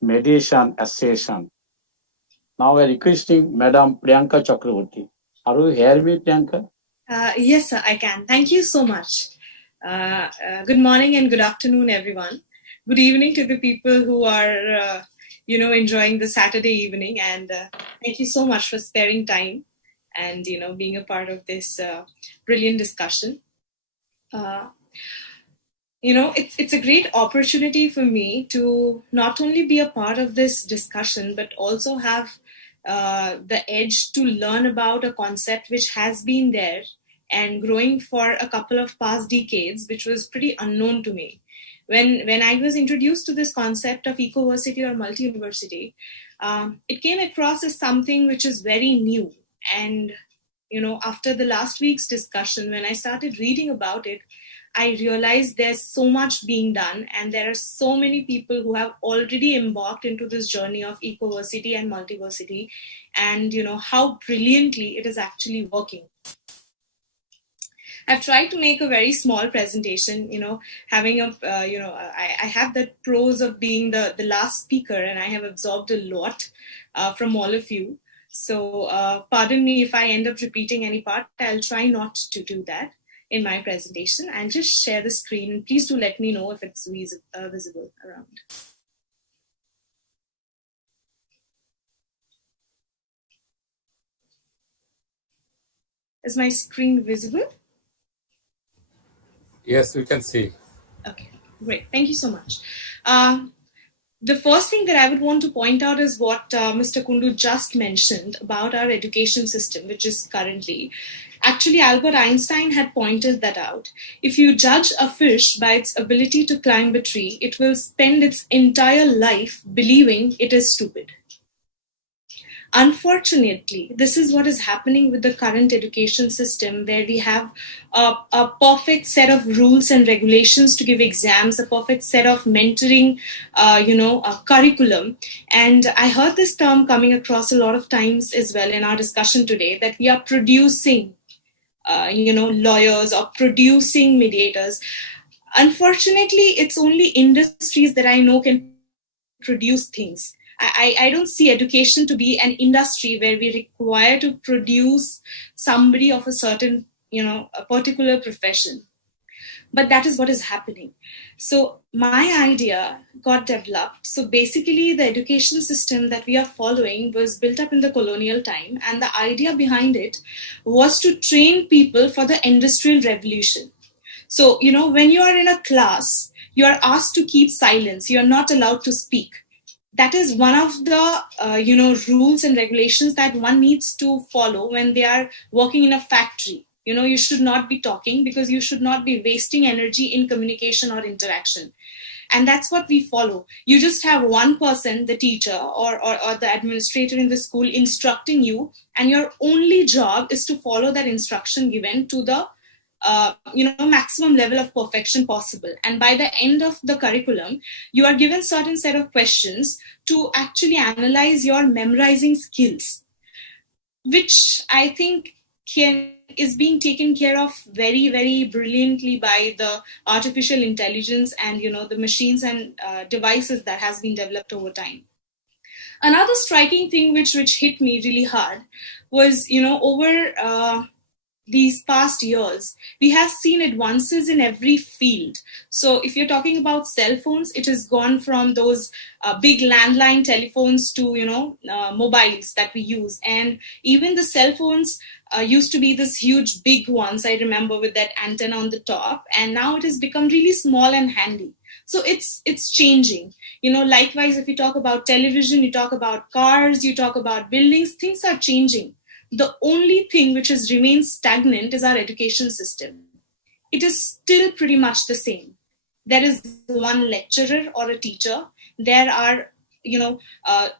Mediation Association. Now I requesting Madam Priyanka Chakraborty. Are you hear me, Priyanka? Yes, sir, I can. Thank you so much. Good morning and good afternoon, everyone. Good evening to the people who are, enjoying the Saturday evening. And thank you so much for sparing time and, being a part of this brilliant discussion. It's a great opportunity for me to not only be a part of this discussion, but also have the edge to learn about a concept which has been there and growing for a couple of past decades, which was pretty unknown to me. When I was introduced to this concept of Ecoversity or multiversity, it came across as something which is very new. And, after the last week's discussion, when I started reading about it, I realized there's so much being done, and there are so many people who have already embarked into this journey of ecoversity and multiversity, and how brilliantly it is actually working. I've tried to make a very small presentation, having I have that pros of being the last speaker, and I have absorbed a lot from all of you. So pardon me if I end up repeating any part. I'll try not to do that in my presentation. I'll just share the screen, and please do let me know if it's visible around. Is my screen visible? Yes, we can see. Okay, great. Thank you so much. The first thing that I would want to point out is what Mr. Kundu just mentioned about our education system, which is currently. Actually, Albert Einstein had pointed that out. If you judge a fish by its ability to climb a tree, it will spend its entire life believing it is stupid. Unfortunately, this is what is happening with the current education system, where we have a perfect set of rules and regulations to give exams, a perfect set of mentoring, curriculum. And I heard this term coming across a lot of times as well in our discussion today, that we are producing, lawyers or producing mediators. Unfortunately, it's only industries that I know can produce things. I don't see education to be an industry where we require to produce somebody of a certain, a particular profession. But that is what is happening. So my idea got developed. So basically the education system that we are following was built up in the colonial time. And the idea behind it was to train people for the industrial revolution. So, when you are in a class, you are asked to keep silence. You are not allowed to speak. That is one of the rules and regulations that one needs to follow when they are working in a factory. You should not be talking because you should not be wasting energy in communication or interaction. And that's what we follow. You just have one person, the teacher or the administrator in the school, instructing you, and your only job is to follow that instruction given to the maximum level of perfection possible. And by the end of the curriculum, you are given certain set of questions to actually analyze your memorizing skills, which I think is being taken care of very, very brilliantly by the artificial intelligence and, the machines and devices that has been developed over time. Another striking thing which hit me really hard was, over these past years, we have seen advances in every field. So if you're talking about cell phones, it has gone from those big landline telephones to, mobiles that we use. And even the cell phones used to be this huge, big ones, I remember, with that antenna on the top. And now it has become really small and handy. So it's changing. Likewise, if you talk about television, you talk about cars, you talk about buildings, things are changing. The only thing which has remained stagnant is our education system. It is still pretty much the same. There is one lecturer or a teacher. There are,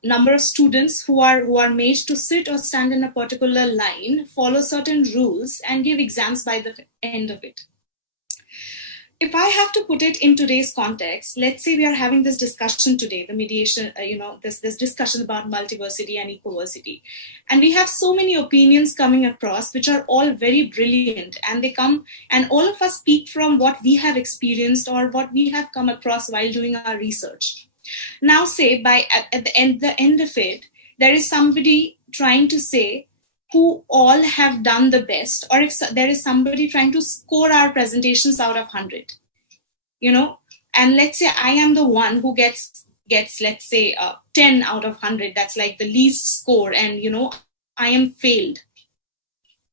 number of students who are made to sit or stand in a particular line, follow certain rules, and give exams by the end of it. If I have to put it in today's context, let's say we are having this discussion today, the mediation, this discussion about multiversity and ecoversity. And we have so many opinions coming across, which are all very brilliant. And they come, and all of us speak from what we have experienced or what we have come across while doing our research. Now say at the end of it, there is somebody trying to say who all have done the best, or if there is somebody trying to score our presentations out of 100, and let's say I am the one who gets let's say 10 out of 100, that's like the least score, and I am failed.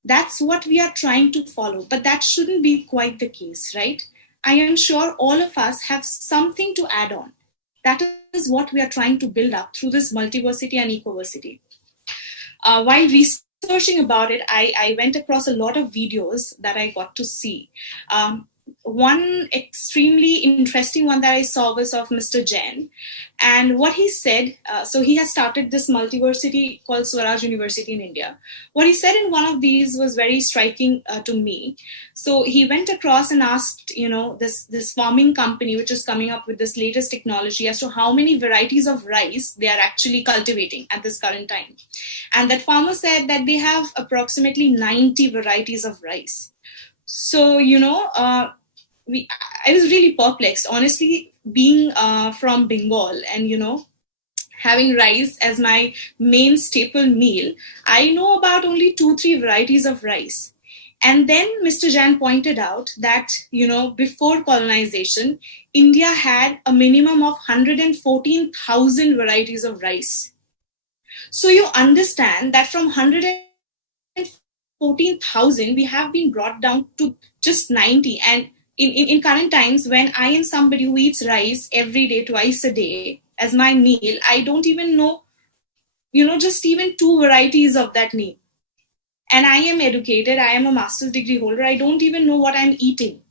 That's what we are trying to follow, but that shouldn't be quite the case, right? I am sure all of us have something to add on. That is what we are trying to build up through this multiversity and ecoversity. While researching about it, I went across a lot of videos that I got to see. One extremely interesting one that I saw was of Mr. Jain. And what he said, so he has started this multiversity called Swaraj University in India. What he said in one of these was very striking to me. So he went across and asked, this farming company, which is coming up with this latest technology, as to how many varieties of rice they are actually cultivating at this current time. And that farmer said that they have approximately 90 varieties of rice. So, I was really perplexed, honestly, being from Bengal and, having rice as my main staple meal. I know about only 2-3 varieties of rice. And then Mr. Jain pointed out that, before colonization, India had a minimum of 114,000 varieties of rice. So you understand that from 114,000, we have been brought down to just 90. And in current times, when I am somebody who eats rice every day, twice a day as my meal, I don't even know, just even 2 varieties of that name. And I am educated, I am a master's degree holder, I don't even know what I'm eating.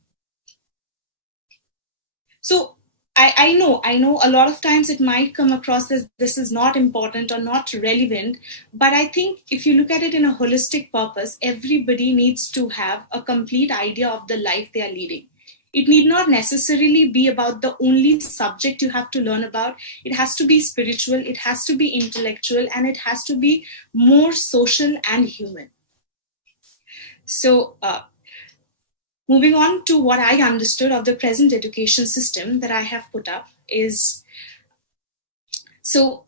So I know a lot of times it might come across as this is not important or not relevant, but I think if you look at it in a holistic purpose, everybody needs to have a complete idea of the life they are leading. It need not necessarily be about the only subject you have to learn about. It has to be spiritual, it has to be intellectual, and it has to be more social and human. So, moving on to what I understood of the present education system that I have put up is, so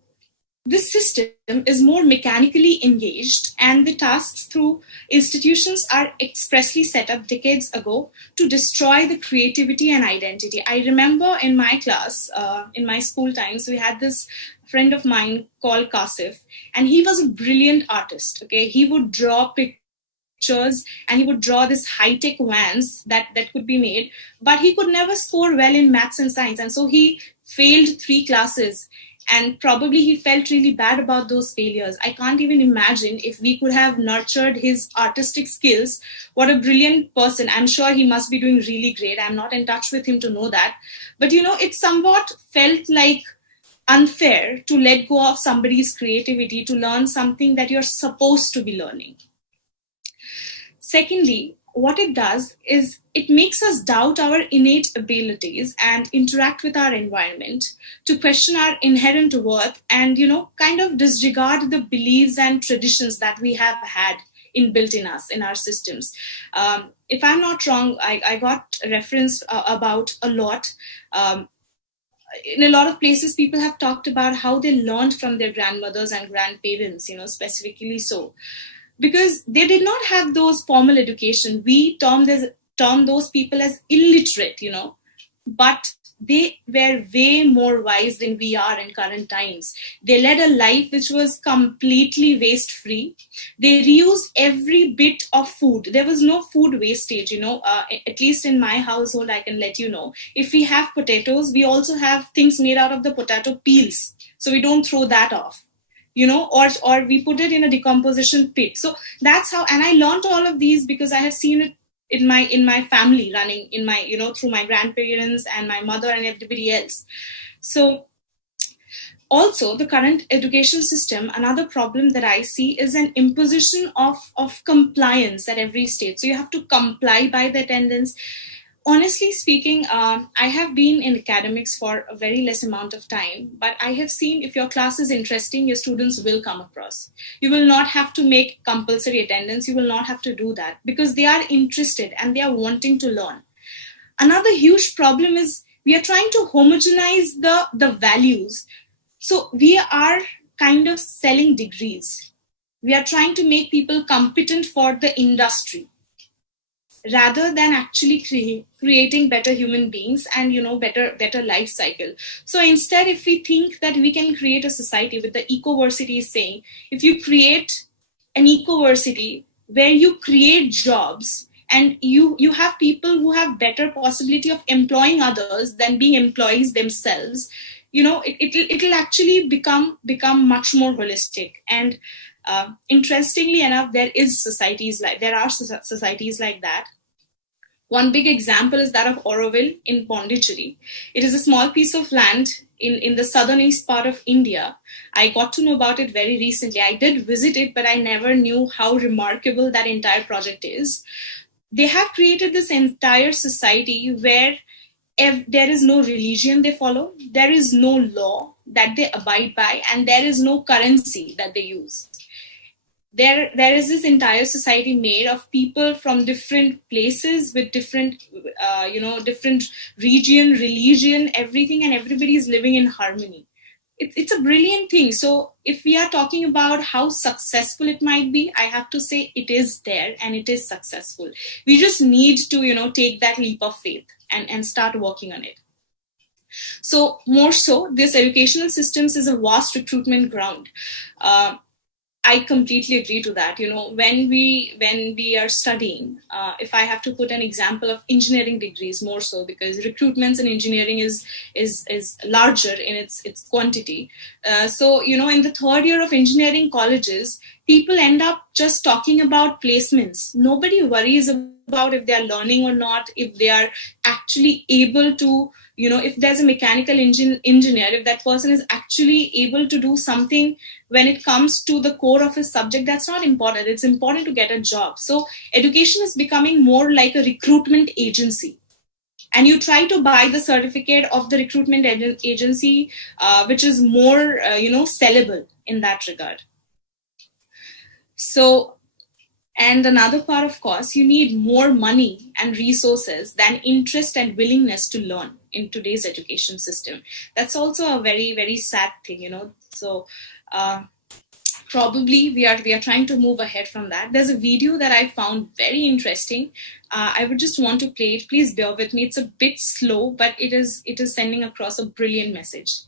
this system is more mechanically engaged, and the tasks through institutions are expressly set up decades ago to destroy the creativity and identity. I remember in my class, in my school times, we had this friend of mine called Kasif, and he was a brilliant artist. Okay, he would draw pictures and he would draw this high-tech vans that could be made, but he could never score well in maths and science, and so he failed 3 classes, and probably he felt really bad about those failures. I can't even imagine if we could have nurtured his artistic skills. What a brilliant person. I'm sure he must be doing really great. I'm not in touch with him to know that, but it somewhat felt like unfair to let go of somebody's creativity to learn something that you're supposed to be learning. Secondly, what it does is it makes us doubt our innate abilities and interact with our environment, to question our inherent worth and, kind of disregard the beliefs and traditions that we have had inbuilt in us, in our systems. If I'm not wrong, I got referenced about a lot. In a lot of places, people have talked about how they learned from their grandmothers and grandparents, specifically so. Because they did not have those formal education. We term those people as illiterate, but they were way more wise than we are in current times. They led a life which was completely waste free. They reused every bit of food. There was no food wastage, at least in my household, I can let you know. If we have potatoes, we also have things made out of the potato peels. So we don't throw that off. Or we put it in a decomposition pit. So that's how, and I learned all of these because I have seen it in my family running, in my, through my grandparents and my mother and everybody else. So also the current education system, another problem that I see is an imposition of compliance at every stage. So you have to comply by the attendance. Honestly speaking, I have been in academics for a very less amount of time, but I have seen if your class is interesting, your students will come across. You will not have to make compulsory attendance. You will not have to do that because they are interested and they are wanting to learn. Another huge problem is We are trying to homogenize the values. So we are kind of selling degrees. We are trying to make people competent for the industry rather than actually creating better human beings and better life cycle. So instead, if we think that we can create a society, with the Ecoversity is saying, if you create an Ecoversity where you create jobs and you have people who have better possibility of employing others than being employees themselves, it'll actually become much more holistic. And interestingly enough, there are societies like that. One big example is that of Auroville in Pondicherry. It is a small piece of land in the southern east part of India. I got to know about it very recently. I did visit it, but I never knew how remarkable that entire project is. They have created this entire society where there is no religion they follow, there is no law that they abide by, and there is no currency that they use. There is this entire society made of people from different places with different different region, religion, everything, and everybody is living in harmony. It's a brilliant thing. So if we are talking about how successful it might be, I have to say it is there and it is successful. We just need to take that leap of faith and start working on it. So more so, this educational systems is a vast recruitment ground. I completely agree to that. When we are studying, if I have to put an example of engineering degrees, more so because recruitments in engineering is larger in its quantity. So in the third year of engineering colleges, people end up just talking about placements. Nobody worries about if they are learning or not, if they are actually able to, if there's a mechanical engineer, if that person is actually able to do something when it comes to the core of his subject, that's not important. It's important to get a job. So education is becoming more like a recruitment agency. And you try to buy the certificate of the recruitment agency, which is more, sellable in that regard. So, and another part, of course, you need more money and resources than interest and willingness to learn in today's education system. That's also a very, very sad thing. So probably we are trying to move ahead from that. There's a video that I found very interesting. I would just want to play it. Please bear with me. It's a bit slow, but it is sending across a brilliant message.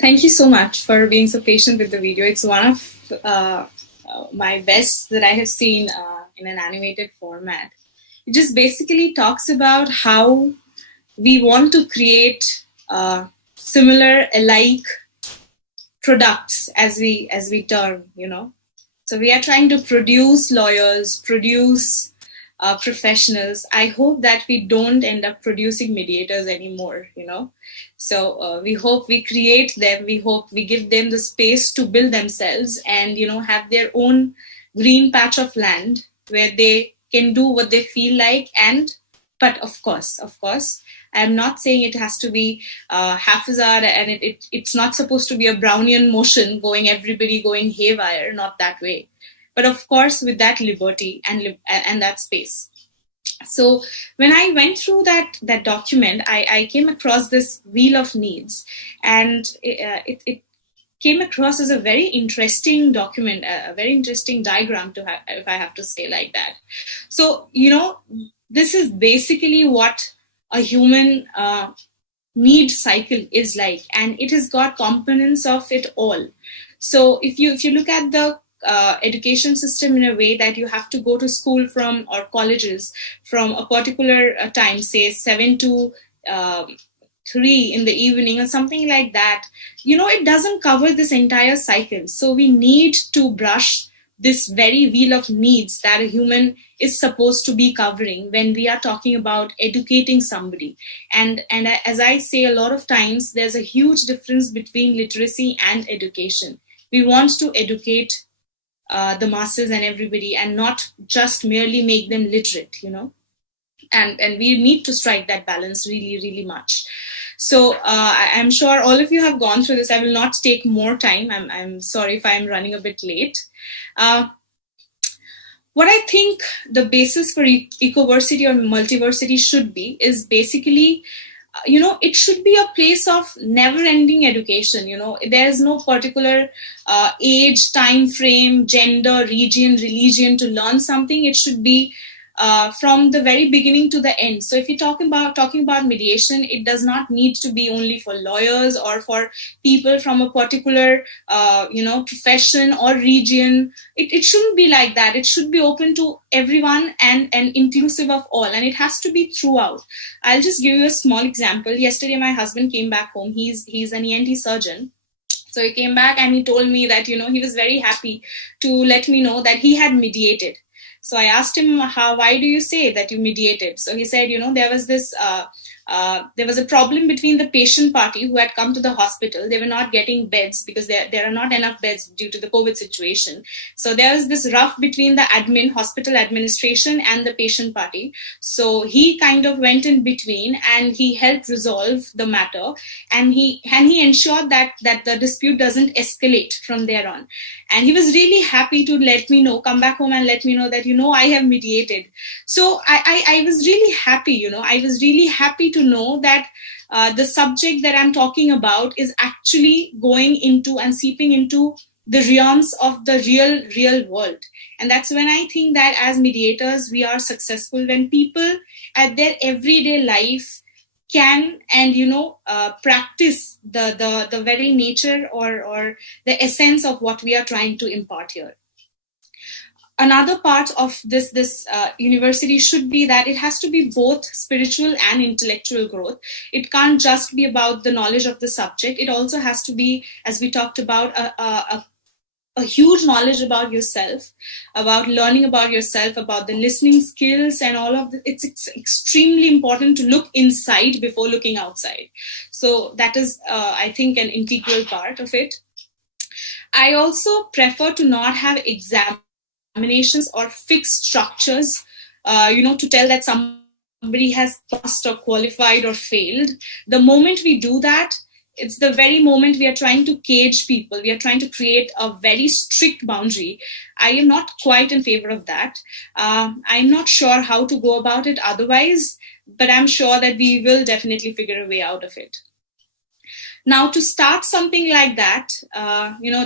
Thank you so much for being so patient with the video. It's one of my best that I have seen in an animated format. It just basically talks about how we want to create similar, alike products, as we term, So we are trying to produce lawyers, produce professionals. I hope that we don't end up producing mediators anymore, So we hope we create them. We hope we give them the space to build themselves and, have their own green patch of land where they can do what they feel like. But of course, I'm not saying it has to be haphazard, and it's not supposed to be a Brownian motion everybody going haywire, not that way. But of course, with that liberty and that space. So when I went through that document, I came across this wheel of needs, and it came across as a very interesting document, a very interesting diagram to have, if I have to say like that. So, this is basically what a human need cycle is like, and it has got components of it all. So if you look at the education system in a way that you have to go to school or colleges from a particular time, say 7 to 3 in the evening or something like that, it doesn't cover this entire cycle. So we need to brush this very wheel of needs that a human is supposed to be covering when we are talking about educating somebody. And as I say, a lot of times there's a huge difference between literacy and education. We want to educate the masses and everybody, and not just merely make them literate, and we need to strike that balance really, really much. So I'm sure all of you have gone through this. I will not take more time. I'm sorry if I'm running a bit late. What I think the basis for ecoversity or multiversity should be is basically, it should be a place of never ending education. There's no particular age, time frame, gender, region, religion to learn something. It should be from the very beginning to the end. So if you're talking about mediation, it does not need to be only for lawyers or for people from a particular profession or region. It shouldn't be like that. It should be open to everyone and inclusive of all, and it has to be throughout. I'll just give you a small example. Yesterday my husband came back home. He's an ENT surgeon. So he came back and he told me that he was very happy to let me know that he had mediated. So I asked him, why do you say that you mediated? So he said, there was a problem between the patient party who had come to the hospital. They were not getting beds because there are not enough beds due to the COVID situation. So there was this rough between the hospital administration and the patient party. So he kind of went in between and he helped resolve the matter, and he ensured that the dispute doesn't escalate from there on. And he was really happy to come back home and let me know that I have mediated. So I was really happy. I was really happy to know that the subject that I'm talking about is actually going into and seeping into the realms of the real world. And that's when I think that as mediators, we are successful, when people at their everyday life can and practice the very nature or the essence of what we are trying to impart here. Another part of this university should be that it has to be both spiritual and intellectual growth. It can't just be about the knowledge of the subject. It also has to be, as we talked about, a huge knowledge about yourself, about learning about yourself, about the listening skills and all of it's extremely important to look inside before looking outside. So that is, I think, an integral part of it. I also prefer to not have examinations or fixed structures, to tell that somebody has passed or qualified or failed. The moment we do that, it's the very moment we are trying to cage people. We are trying to create a very strict boundary. I am not quite in favor of that. I'm not sure how to go about it otherwise, but I'm sure that we will definitely figure a way out of it. Now, to start something like that,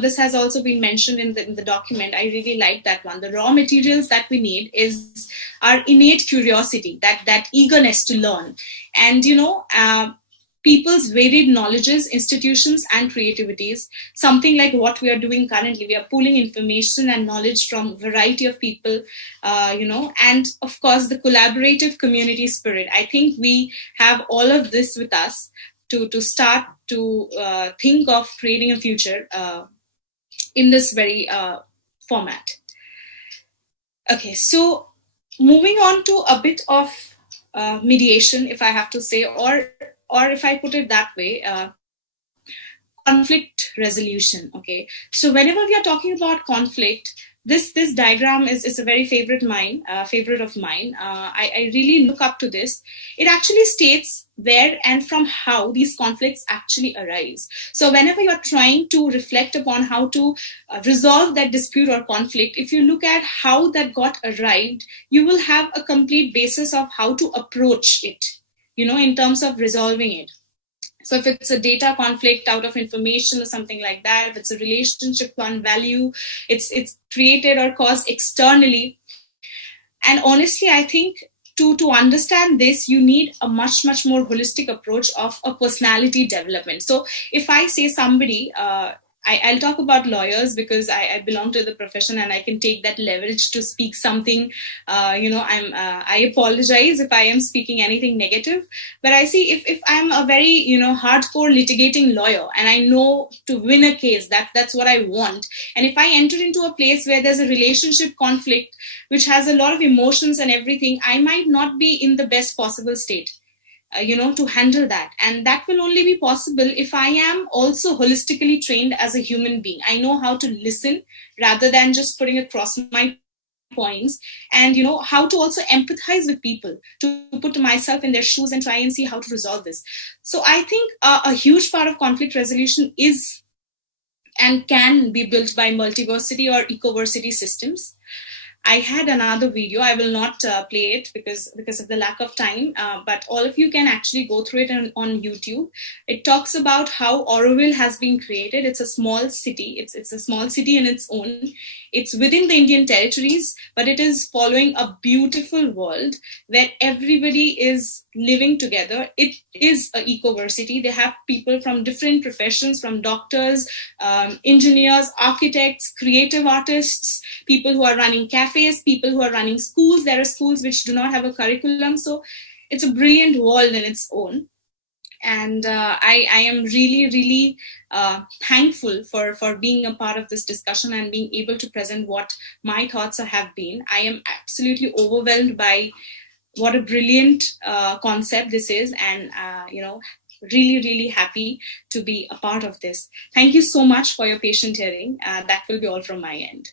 this has also been mentioned in the document. I really like that one. The raw materials that we need is our innate curiosity, that eagerness to learn, and people's varied knowledges, institutions, and creativities. Something like what we are doing currently. We are pulling information and knowledge from a variety of people, and of course the collaborative community spirit. I think we have all of this with us to start to think of creating a future in this very format. Okay, so moving on to a bit of mediation, if I have to say, or if I put it that way, conflict resolution. Okay, so whenever we are talking about conflict, this diagram is a very favorite of mine. I really look up to this. It actually states where and from how these conflicts actually arise. So whenever you're trying to reflect upon how to resolve that dispute or conflict, if you look at how that got arrived, you will have a complete basis of how to approach it, in terms of resolving it. So if it's a data conflict out of information or something like that, if it's a relationship on value, it's created or caused externally. And honestly, I think to understand this, you need a much more holistic approach of a personality development. So if I say somebody, I'll talk about lawyers because I belong to the profession and I can take that leverage to speak something. I apologize if I am speaking anything negative, but I see if I'm a very hardcore litigating lawyer and I know to win a case, that's what I want. And if I enter into a place where there's a relationship conflict which has a lot of emotions and everything, I might not be in the best possible state. To handle that. And that will only be possible if I am also holistically trained as a human being. I know how to listen rather than just putting across my points, and how to also empathize with people, to put myself in their shoes and try and see how to resolve this. So I think a huge part of conflict resolution is and can be built by multiversity or ecoversity systems. I had another video. I will not play it because of the lack of time. But all of you can actually go through it on YouTube. It talks about how Auroville has been created. It's a small city. It's a small city in its own. It's within the Indian territories, but it is following a beautiful world where everybody is living together. It is a ecoversity. They have people from different professions, from doctors, engineers, architects, creative artists, people who are running cafes, people who are running schools. There are schools which do not have a curriculum. So it's a brilliant world in its own. And I am really thankful for being a part of this discussion and being able to present what my thoughts have been. I am absolutely overwhelmed by what a brilliant concept this is, and really happy to be a part of this. Thank you so much for your patient hearing. That will be all from my end.